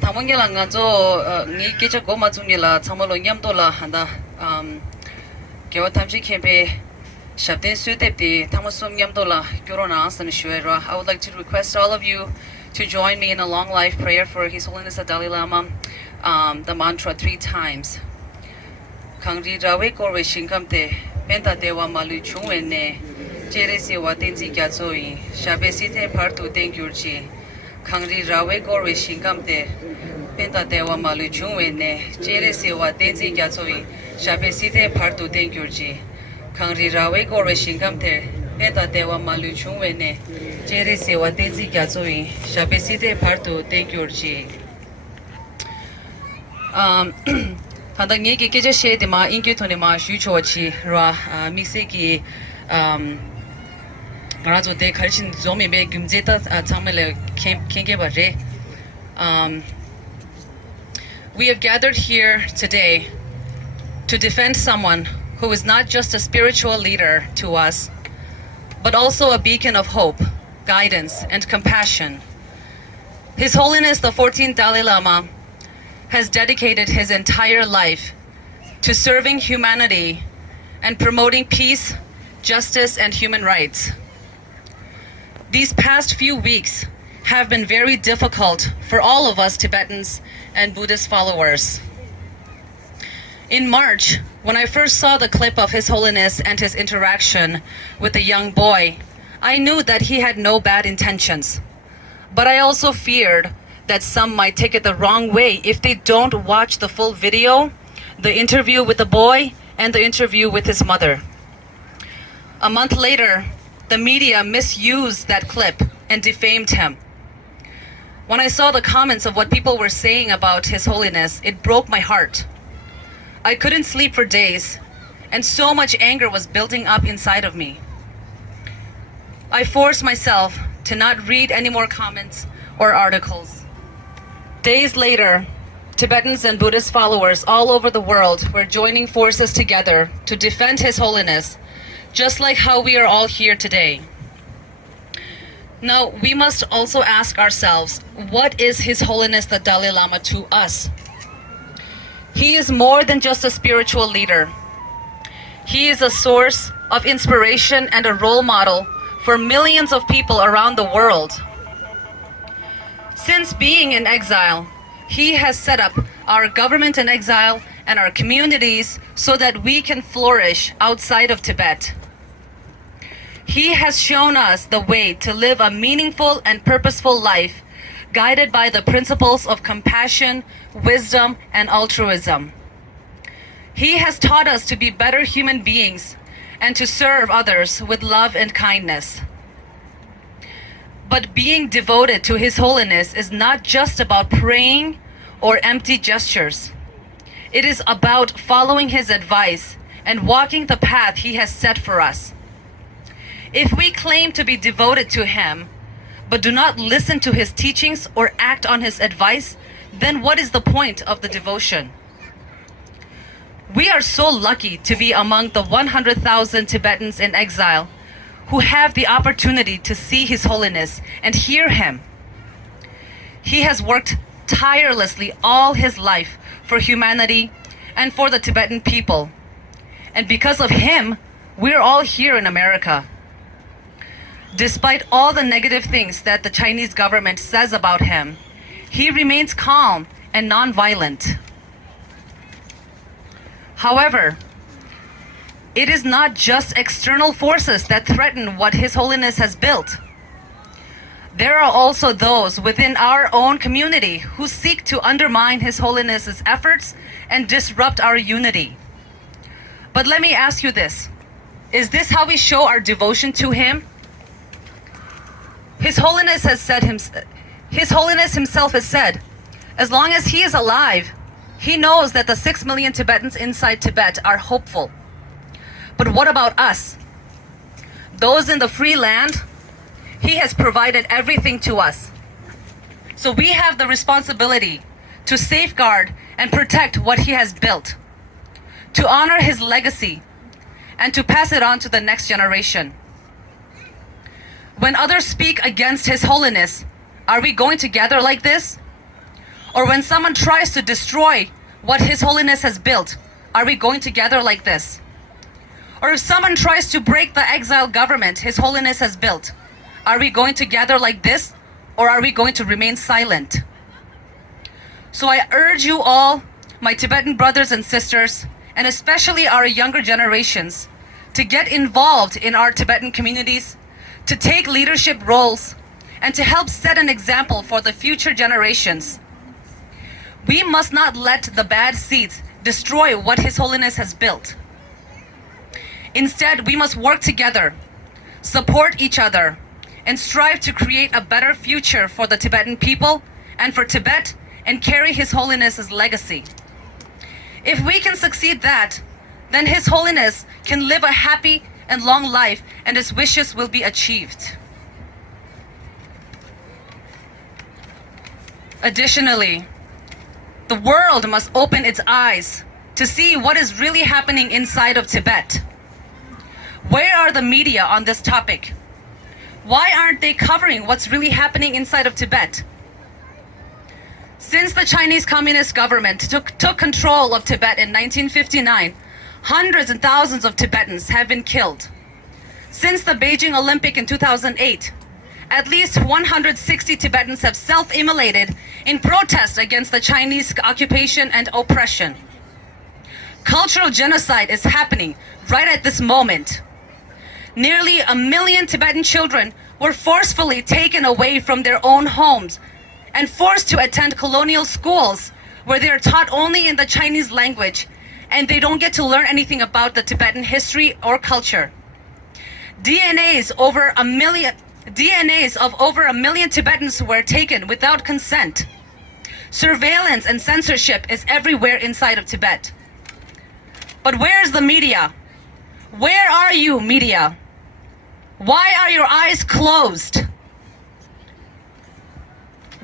당원이랑 가서 니 기적 고마 중이라 참말로 냠도라 한다. 개와 탐시 캠페 샵된 수대비 당무송 냠도라 결혼아 선슈에라. I would like to request all of you to join me in a long life prayer for His Holiness the Dalai Lama. The mantra 3 times. Kangri rawe korwe shinkamte penta dewa malu chungwene jeresi wa tenzi gyatsoyi shabesi te partu tengyurchi. Kangri rawe korwe shinkamte penta dewa malu chungwene jeresi wa tenzi gyatsoyi shabesi te partu tengyurchi. Kangri rawe korwe shinkamte penta dewa malu chungwene jeresi wa tenzi gyatsoyi shabesi te partu tengyurchi. Tanda ngeke keje she de ma inke thone ma shu cho chi ra mixi ki razo de khalchin zomi be gumje ta changmele kenge ba re. We have gathered here today to defend someone who is not just a spiritual leader to us, but also a beacon of hope, guidance, and compassion. His Holiness the 14th Dalai Lama has dedicated his entire life to serving humanity and promoting peace, justice, and human rights. These past few weeks have been very difficult for all of us Tibetans and Buddhist followers. In March, when I first saw the clip of His Holiness and his interaction with the young boy, I knew that he had no bad intentions. But I also feared that some might take it the wrong way if they don't watch the full video, the interview with the boy, and the interview with his mother. A month later, the media misused that clip and defamed him. When I saw the comments of what people were saying about His Holiness, it broke my heart. I couldn't sleep for days, and so much anger was building up inside of me. I forced myself to not read any more comments or articles. Days later, Tibetans and Buddhist followers all over the world were joining forces together to defend His Holiness, just like how we are all here today. Now, we must also ask ourselves, what is His Holiness the Dalai Lama to us? He is more than just a spiritual leader. He is a source of inspiration and a role model for millions of people around the world. Since being in exile, he has set up our government in exile and our communities so that we can flourish outside of Tibet. He has shown us the way to live a meaningful and purposeful life, guided by the principles of compassion, wisdom, and altruism. He has taught us to be better human beings and to serve others with love and kindness. But being devoted to His Holiness is not just about praying or empty gestures. It is about following his advice and walking the path he has set for us. If we claim to be devoted to him, but do not listen to his teachings or act on his advice, then what is the point of the devotion? We are so lucky to be among the 100,000 Tibetans in exile who have the opportunity to see His Holiness and hear him. He has worked tirelessly all his life for humanity and for the Tibetan people. And because of him, we're all here in America. Despite all the negative things that the Chinese government says about him, he remains calm and non-violent. However, it is not just external forces that threaten what His Holiness has built. There are also those within our own community who seek to undermine His Holiness's efforts and disrupt our unity. But let me ask you this. Is this how we show our devotion to him? His Holiness himself has said, as long as he is alive, he knows that the 6 million Tibetans inside Tibet are hopeful. But what about us? Those in the free land, he has provided everything to us. So we have the responsibility to safeguard and protect what he has built, to honor his legacy, and to pass it on to the next generation. When others speak against His Holiness, are we going to gather like this? Or when someone tries to destroy what His Holiness has built, are we going to gather like this? Or if someone tries to break the exile government His Holiness has built, are we going to gather like this, or are we going to remain silent? So I urge you all, my Tibetan brothers and sisters, and especially our younger generations, to get involved in our Tibetan communities, to take leadership roles, and to help set an example for the future generations. We must not let the bad seeds destroy what His Holiness has built. Instead, we must work together, support each other, and strive to create a better future for the Tibetan people and for Tibet, and carry His Holiness's legacy. If we can succeed that, then His Holiness can live a happy and long life, and His wishes will be achieved. Additionally, the world must open its eyes to see what is really happening inside of Tibet. Where are the media on this topic? Why aren't they covering what's really happening inside of Tibet? Since the Chinese Communist government took control of Tibet in 1959, hundreds and thousands of Tibetans have been killed. Since the Beijing Olympic in 2008, at least 160 Tibetans have self-immolated in protest against the Chinese occupation and oppression. Cultural genocide is happening right at this moment. Nearly 1 million Tibetan children were forcefully taken away from their own homes and forced to attend colonial schools where they are taught only in the Chinese language, and they don't get to learn anything about the Tibetan history or culture. DNAs of over 1 million Tibetans were taken without consent. Surveillance and censorship is everywhere inside of Tibet. But where is the media? Where are you, media? Why are your eyes closed?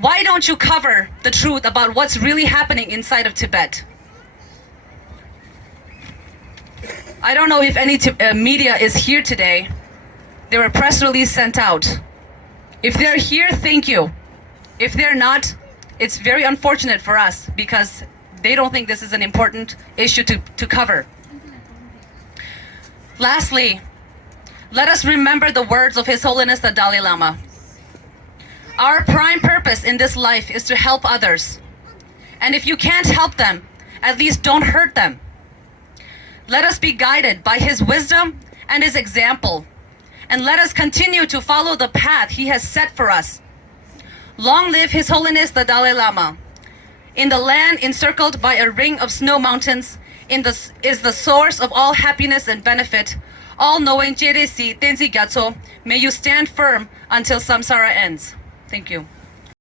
Why don't you cover the truth about what's really happening inside of Tibet? I don't know if any media is here today. There were press release sent out. If they're here, thank you. If they're not, it's very unfortunate for us because they don't think this is an important issue to cover. Lastly, let us remember the words of His Holiness the Dalai Lama. Our prime purpose in this life is to help others. And if you can't help them, at least don't hurt them. Let us be guided by His wisdom and His example. And let us continue to follow the path He has set for us. Long live His Holiness the Dalai Lama. In the land encircled by a ring of snow mountains is the source of all happiness and benefit. All-knowing Jere Si Tenzi Gyatso, may you stand firm until samsara ends. Thank you.